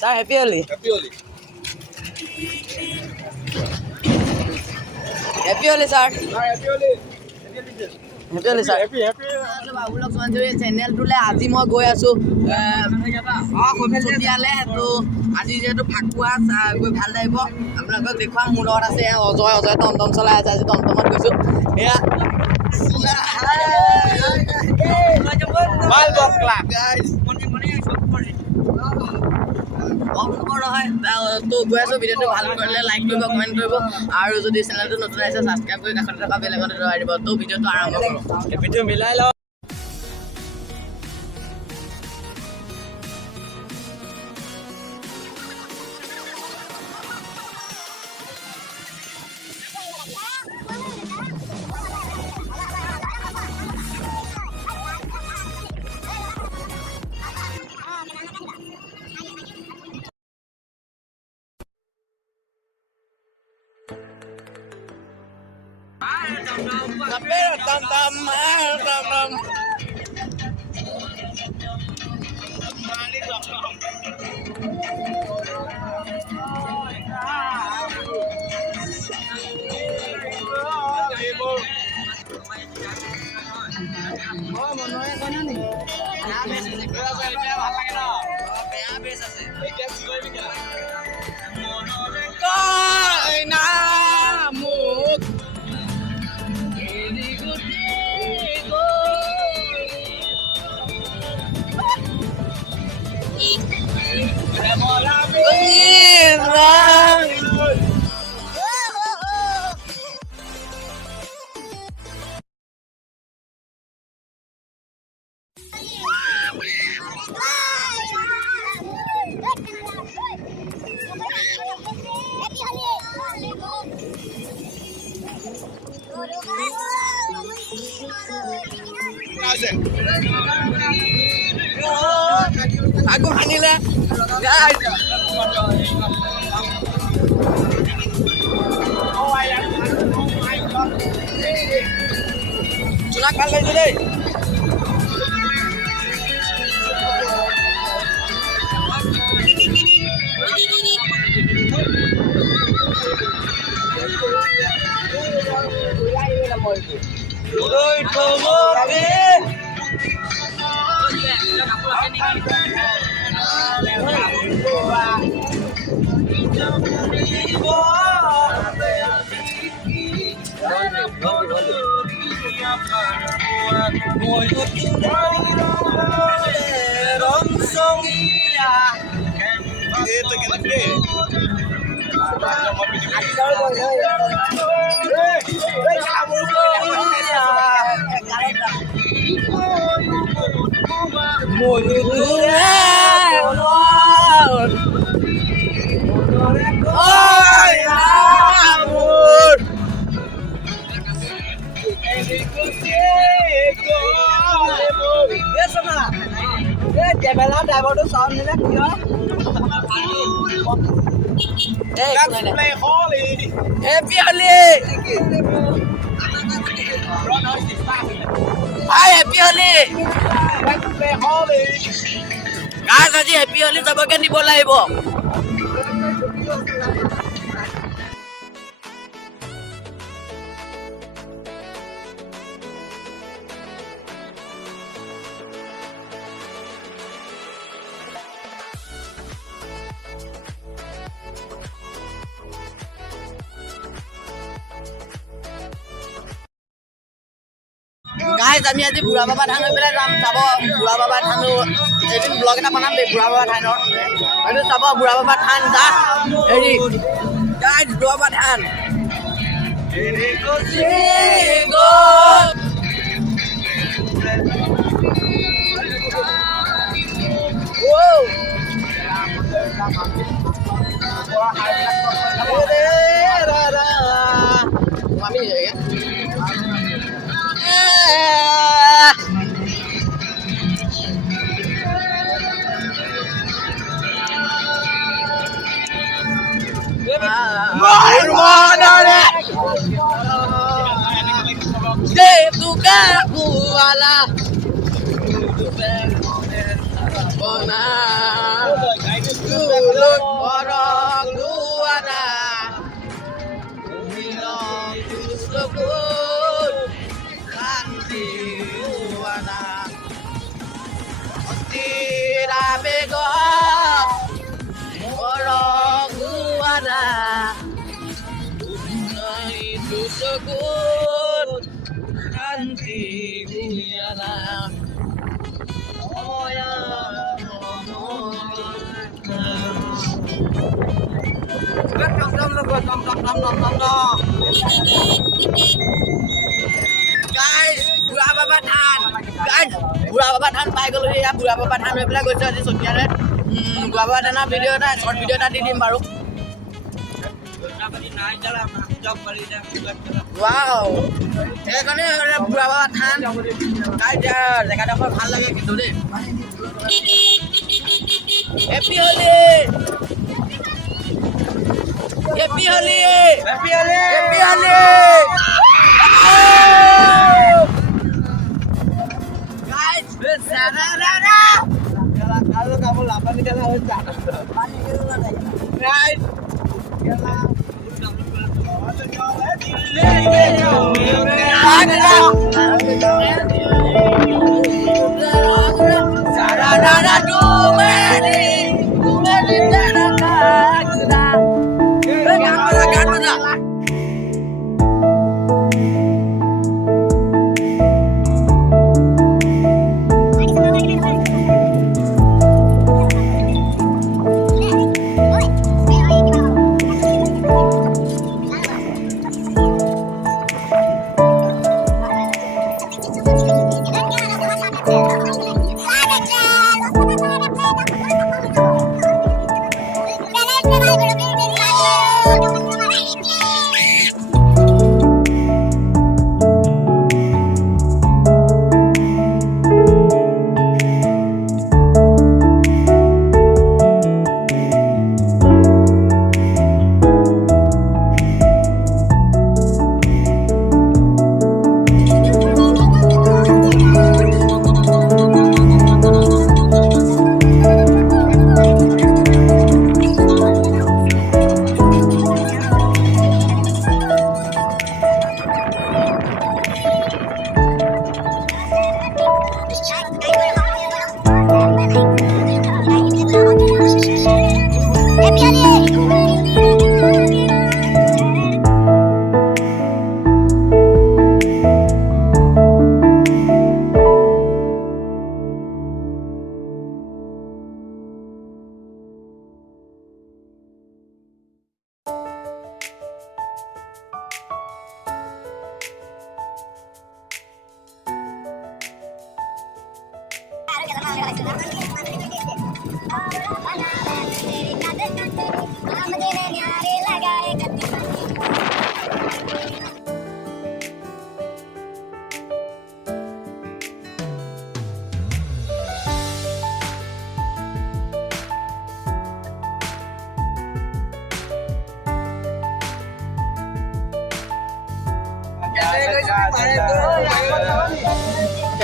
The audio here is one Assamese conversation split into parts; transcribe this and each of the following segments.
Sir, happy Holi. Happy Holi. Happy Holi, sir. Happy Holi. Happy Holi, sir. Happy. বাবুলক Sanjay চেনেলটোলে আজি মই গৈ আছো চতিয়ালে তো আজি যেহেতু ফাকুৱা গৈ ভাল লাগিব আপোনালোকক দেখুৱাম মোৰ লগত আছে অজয় টমটম চলাই আছে আজি টমটমত গৈছো এয়া Mal box clap. নহয় তো গৈ আছো ভিডিঅ'টো ভাল কৰিলে লাইক কৰিব কমেণ্ট কৰিব আৰু যদি চেনেলটো নতুন আহিছে ছাবস্ক্ৰাইব কৰি কাষতে থকা বেল আইকনটো দবাই দিব তো ভিডিঅ'টো আৰম্ভ কৰোঁ ভিডিঅ' মিলাই লওঁ aku hanile Sunak kali dulu. Driver to sound nila kiyo. Let's play Holi. Happy Holi. Hi, Happy Holi. Let's play Holi. Guys, আজি Happy Holi সবকে নিব লাগিব। Guys, আমি আজি বুঢ়া বাবা ধান হৈ পেলাই যাম চাব বুঢ়া বাবা ধান এদিন ব্লগ এটা বনাম দেই বুঢ়া বাবা ধানৰ এইটো চাব বুঢ়া বাবা ধান যা হেৰি গাইজ বুঢ়া বাবা ধান Mami ya. Lut orang luana Minong kusukun Kanti luana Tidak bego orang luana Itu sukun Kanti luana Oh ya Guys, Buraba Bathan. Guys, Buraba Bathan পাই গলো ইয়া Buraba Bathan হৈ পেলাই গৈছে আজি সতিয়াৰে Buraba Bathaনৰ ভিডিও এটা শৰ্ট ভিডিও এটা দি দিম বাৰু Wow, এখানে Buraba Bathan গাইজ জায়গাডোখৰ ভাল লাগে কিন্তু দেই happy Holi Happy Holi! Happy Holi! Happy Holi! Guys, besarara. Kalau kamu lapar nih kalau hujan. Guys. Sarara dumeni, dumeni teraka.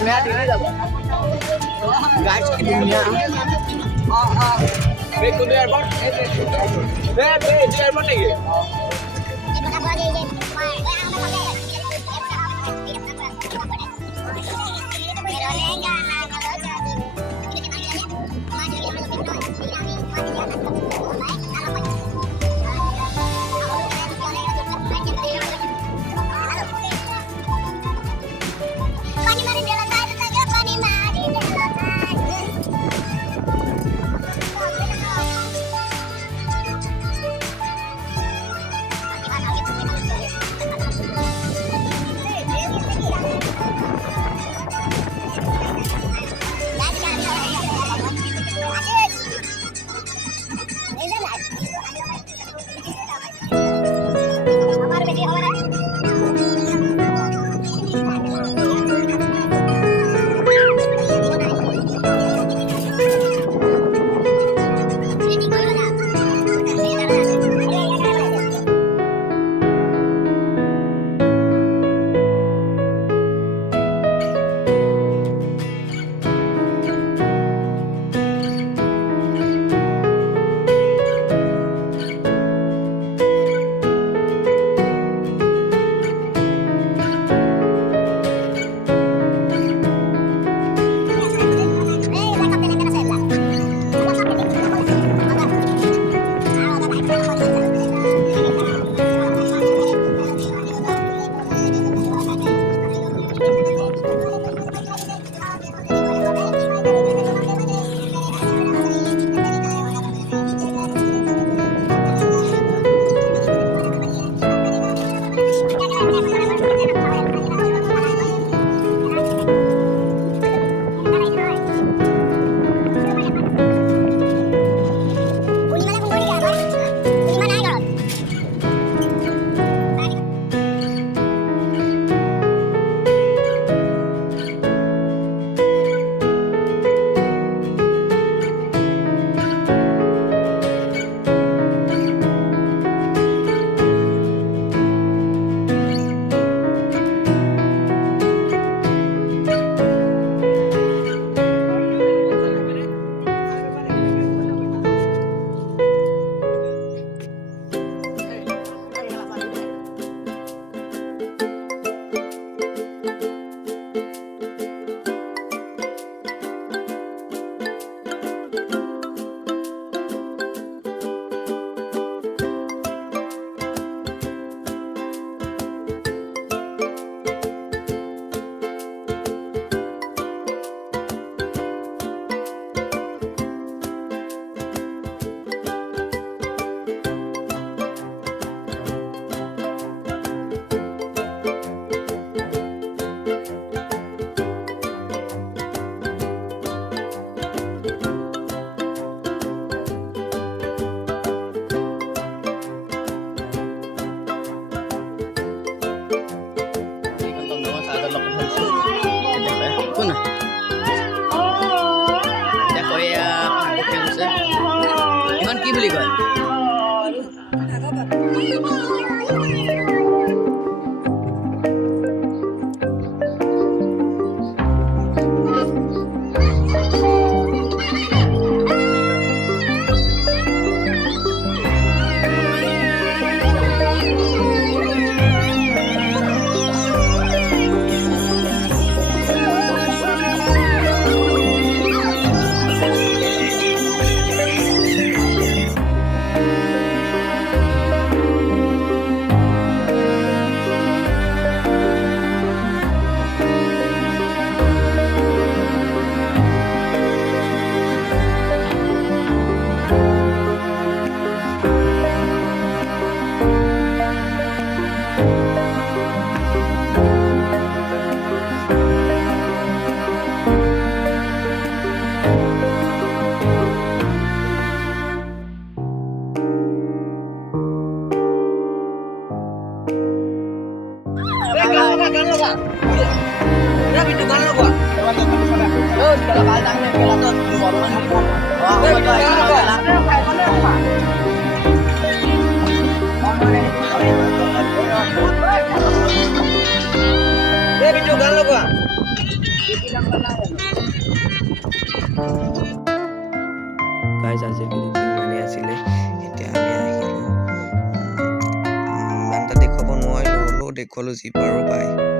Kamera diri যাব গাইস কি দুনিয়া ব্রেক কোন এয়ারপোর্ট এয়ারপোর্ট নাকি কি বুলি কয় গাইজ আজিৰ ভিডিঅ'টো ইমানেই আছিলে এতিয়া আমি আহিলোঁ ইমান এটা দেখুৱাব নোৱাৰিলোঁ হ'লেও দেখুৱালোঁ যি পাৰোঁ পাই